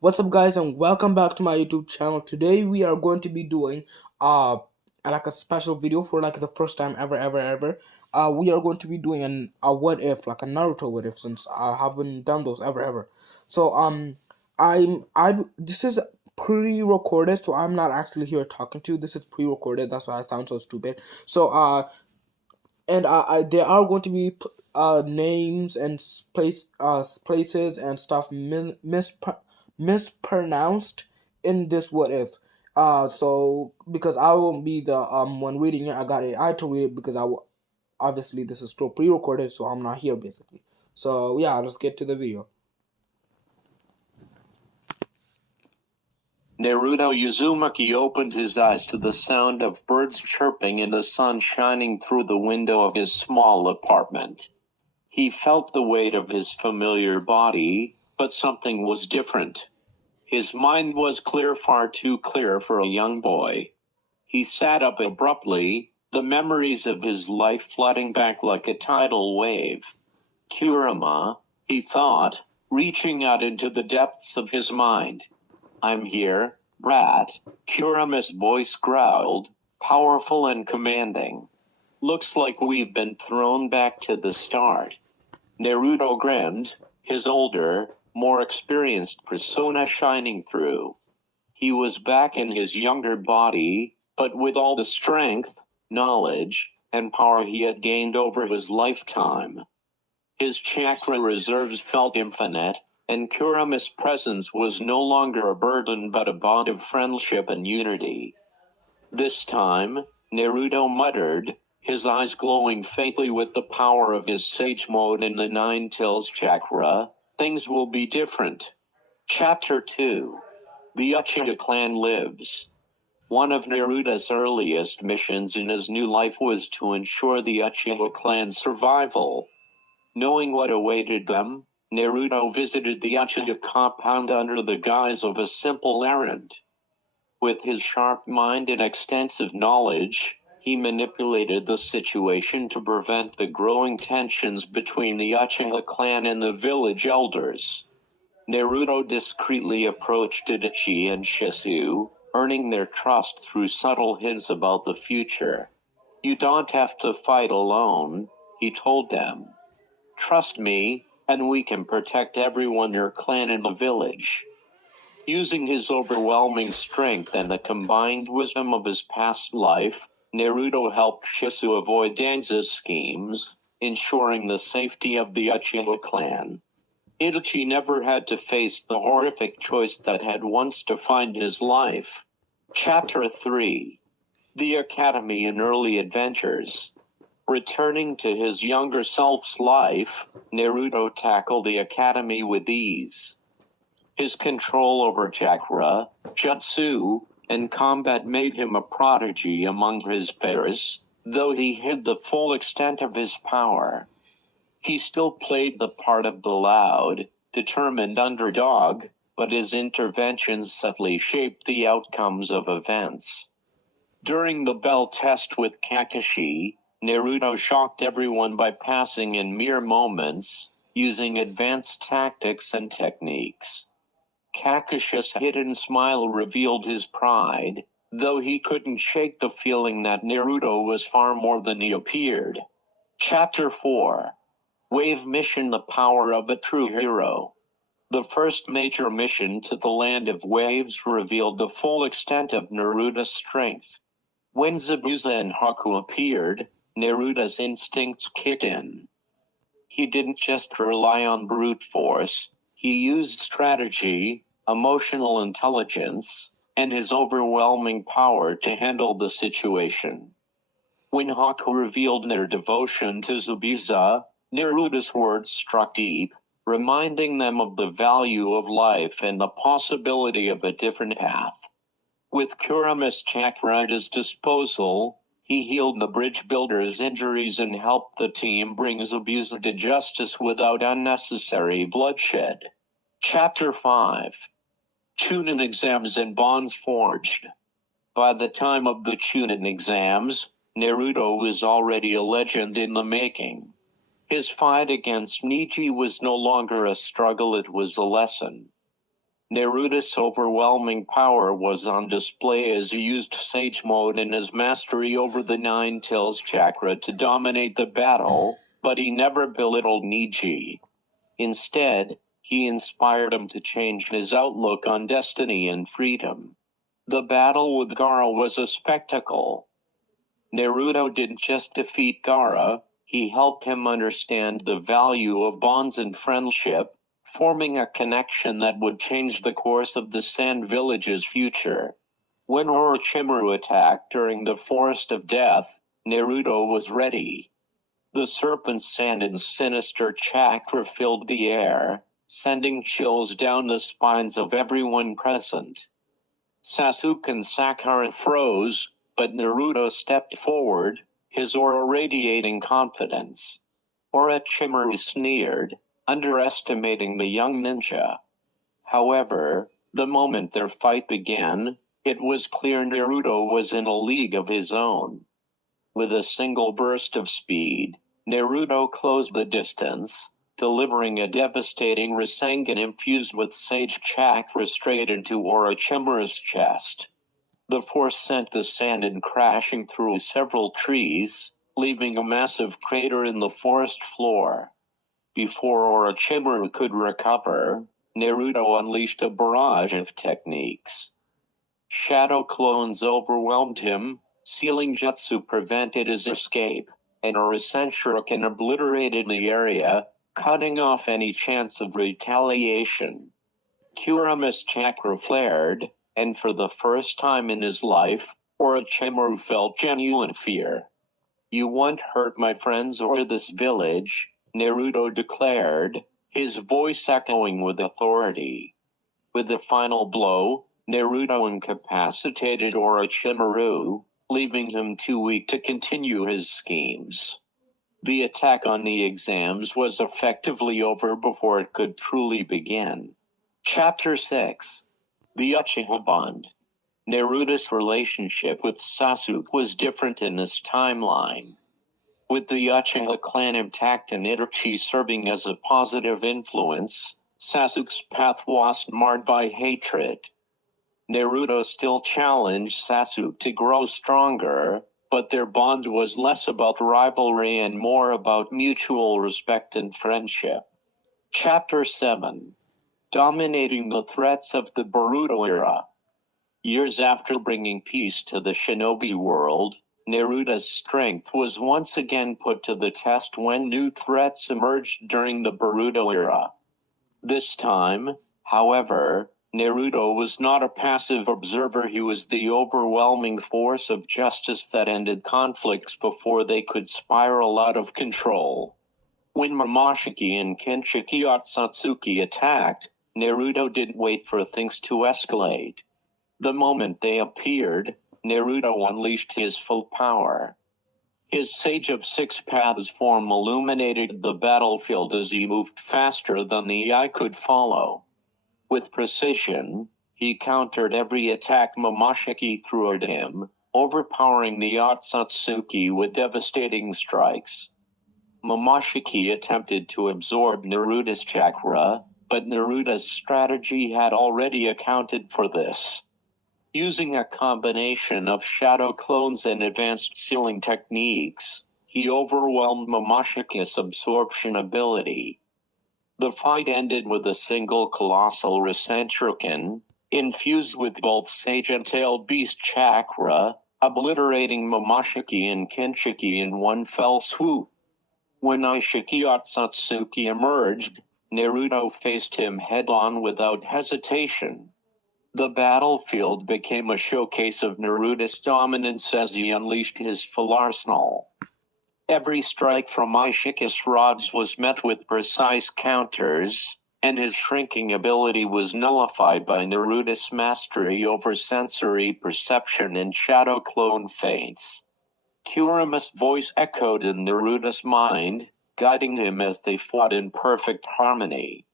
What's up, guys, and welcome back to my YouTube channel. Today we are going to be doing like a special video for like the first time ever. We are going to be doing a what if, like a Naruto what if, since I haven't done those ever. So I this is pre-recorded, so I'm not actually here talking to you. This is pre-recorded. That's why I sound so stupid. So and there are going to be names and places and stuff mispronounced in this what if. So because I won't be the one reading it, I got AI to read it because obviously this is still pre-recorded, so I'm not here basically. So yeah, let's get to the video. Naruto Uzumaki opened his eyes to the sound of birds chirping and the sun shining through the window of his small apartment. He felt the weight of his familiar body, but something was different. His mind was clear, far too clear for a young boy. He sat up abruptly, the memories of his life flooding back like a tidal wave. Kurama, he thought, reaching out into the depths of his mind. I'm here, brat, Kurama's voice growled, powerful and commanding. Looks like we've been thrown back to the start. Naruto grinned, his older, more experienced persona shining through. He was back in his younger body, but with all the strength, knowledge, and power he had gained over his lifetime. His chakra reserves felt infinite, and Kurama's presence was no longer a burden but a bond of friendship and unity. This time, Naruto muttered, his eyes glowing faintly with the power of his sage mode and the Nine Tails chakra, things will be different. Chapter 2. The Uchiha clan lives. One of Naruto's earliest missions in his new life was to ensure the Uchiha clan's survival. Knowing what awaited them, Naruto visited the Uchiha compound under the guise of a simple errand. With his sharp mind and extensive knowledge, he manipulated the situation to prevent the growing tensions between the Uchiha clan and the village elders. Naruto discreetly approached Itachi and Shisu, earning their trust through subtle hints about the future. You don't have to fight alone, he told them. Trust me, and we can protect everyone in your clan and the village. Using his overwhelming strength and the combined wisdom of his past life, Naruto helped Shisu avoid Danza's schemes, ensuring the safety of the Uchiha clan. Itachi never had to face the horrific choice that had once defined his life. Chapter 3. The Academy and Early Adventures. Returning to his younger self's life, Naruto tackled the academy with ease. His control over chakra, jutsu, and combat made him a prodigy among his peers, though he hid the full extent of his power. He still played the part of the loud, determined underdog, but his interventions subtly shaped the outcomes of events. During the bell test with Kakashi, Naruto shocked everyone by passing in mere moments, using advanced tactics and techniques. Kakashi's hidden smile revealed his pride, though he couldn't shake the feeling that Naruto was far more than he appeared. Chapter 4. Wave Mission: The Power of a True Hero. The first major mission to the Land of Waves revealed the full extent of Naruto's strength. When Zabuza and Haku appeared, Naruto's instincts kicked in. He didn't just rely on brute force, he used strategy, emotional intelligence, and his overwhelming power to handle the situation. When Haku revealed their devotion to Zabuza, Naruto's words struck deep, reminding them of the value of life and the possibility of a different path. With Kurama's chakra at his disposal, he healed the bridge builder's injuries and helped the team bring Zabuza to justice without unnecessary bloodshed. Chapter 5. Chunin Exams and Bonds Forged. By the time of the Chunin exams, Naruto was already a legend in the making. His fight against Neji was no longer a struggle, it was a lesson. Naruto's overwhelming power was on display as he used Sage Mode and his mastery over the Nine Tails chakra to dominate the battle, but he never belittled Neji. Instead, he inspired him to change his outlook on destiny and freedom. The battle with Gaara was a spectacle. Naruto didn't just defeat Gaara, he helped him understand the value of bonds and friendship, forming a connection that would change the course of the Sand Village's future. When Orochimaru attacked during the Forest of Death, Naruto was ready. The serpent's sand and sinister chakra filled the air, sending chills down the spines of everyone present. Sasuke and Sakura froze, but Naruto stepped forward, his aura radiating confidence. Orochimaru sneered, underestimating the young ninja. However, the moment their fight began, it was clear Naruto was in a league of his own. With a single burst of speed, Naruto closed the distance, delivering a devastating Rasengan infused with Sage Chakra straight into Orochimaru's chest. The force sent the sand crashing through several trees, leaving a massive crater in the forest floor. Before Orochimaru could recover, Naruto unleashed a barrage of techniques. Shadow clones overwhelmed him, sealing jutsu prevented his escape, and a Rasengan obliterated the area, cutting off any chance of retaliation. Kurama's chakra flared, and for the first time in his life, Orochimaru felt genuine fear. "You won't hurt my friends or this village," Naruto declared, his voice echoing with authority. With the final blow, Naruto incapacitated Orochimaru, leaving him too weak to continue his schemes. The attack on the exams was effectively over before it could truly begin. Chapter 6. The Uchiha Bond. Naruto's relationship with Sasuke was different in this timeline. With the Uchiha clan intact and Itachi serving as a positive influence, Sasuke's path was marred by hatred. Naruto still challenged Sasuke to grow stronger, but their bond was less about rivalry and more about mutual respect and friendship. Chapter 7. Dominating the threats of the Boruto era. Years after bringing peace to the shinobi world, Naruto's strength was once again put to the test when new threats emerged during the Boruto era. This time, however, Naruto was not a passive observer, he was the overwhelming force of justice that ended conflicts before they could spiral out of control. When Momoshiki and Kinshiki Otsutsuki attacked, Naruto didn't wait for things to escalate. The moment they appeared, Naruto unleashed his full power. His Sage of Six Paths form illuminated the battlefield as he moved faster than the eye could follow. With precision, he countered every attack Momoshiki threw at him, overpowering the Otsutsuki with devastating strikes. Momoshiki attempted to absorb Naruto's chakra, but Naruto's strategy had already accounted for this. Using a combination of shadow clones and advanced sealing techniques, he overwhelmed Momoshiki's absorption ability. The fight ended with a single colossal Rasengan, infused with both Sage and Tail Beast chakra, obliterating Momoshiki and Kinshiki in one fell swoop. When Ishiki Otsutsuki emerged, Naruto faced him head-on without hesitation. The battlefield became a showcase of Naruto's dominance as he unleashed his full arsenal. Every strike from Ishiki's rods was met with precise counters, and his shrinking ability was nullified by Naruto's mastery over sensory perception and shadow clone feints. Kurama's voice echoed in Naruto's mind, guiding him as they fought in perfect harmony.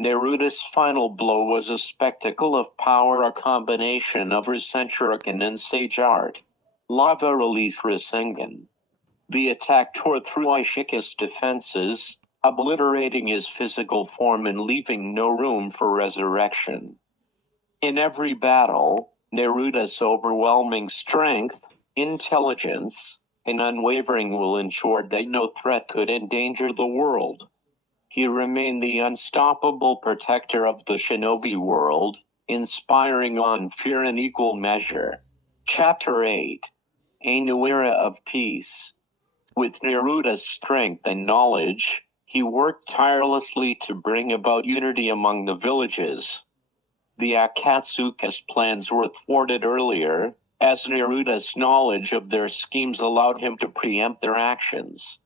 Naruto's final blow was a spectacle of power, a combination of Rasengan and Sage Art. Lava Release Rasengan. The attack tore through Ishiki's defenses, obliterating his physical form and leaving no room for resurrection. In every battle, Naruto's overwhelming strength, intelligence, and unwavering will ensured that no threat could endanger the world. He remained the unstoppable protector of the shinobi world, inspiring on fear in equal measure. Chapter 8. A New Era of Peace. With Naruto's strength and knowledge, he worked tirelessly to bring about unity among the villages. The Akatsuka's plans were thwarted earlier, as Naruto's knowledge of their schemes allowed him to preempt their actions.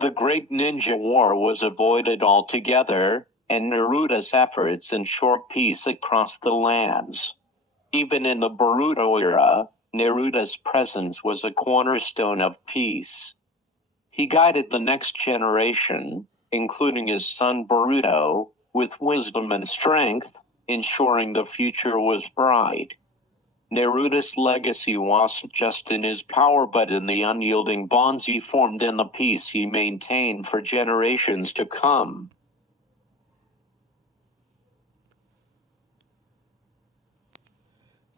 The Great Ninja War was avoided altogether, and Naruto's efforts ensured peace across the lands. Even in the Boruto era, Naruto's presence was a cornerstone of peace. He guided the next generation, including his son Boruto, with wisdom and strength, ensuring the future was bright. Naruto's legacy wasn't just in his power but in the unyielding bonds he formed and the peace he maintained for generations to come.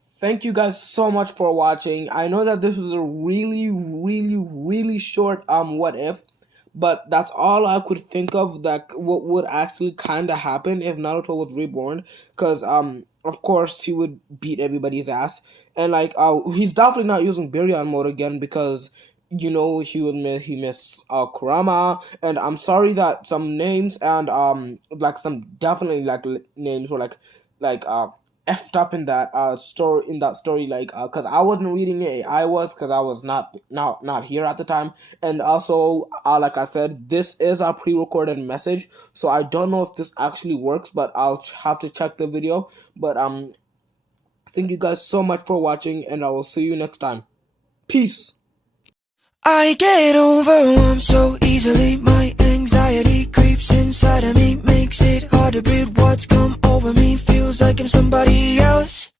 Thank you guys so much for watching. I know that this was a really short what if, but that's all I could think of that what would actually kind of happen if Naruto was reborn, cuz of course he would beat everybody's ass, and like he's definitely not using Biryan mode again because he miss Kurama, and I'm sorry that some names and like some definitely like names were like effed up in that story, like because I wasn't reading it. I was, because I was not here at the time, and also like I said, this is a pre-recorded message, so I don't know if this actually works, but I'll have to check the video. But thank you guys so much for watching, and I will see you next time. Peace. I get overwhelmed so easily. My anxiety creeps inside of me, makes it hard to breathe. What's come over me feels like I'm somebody else.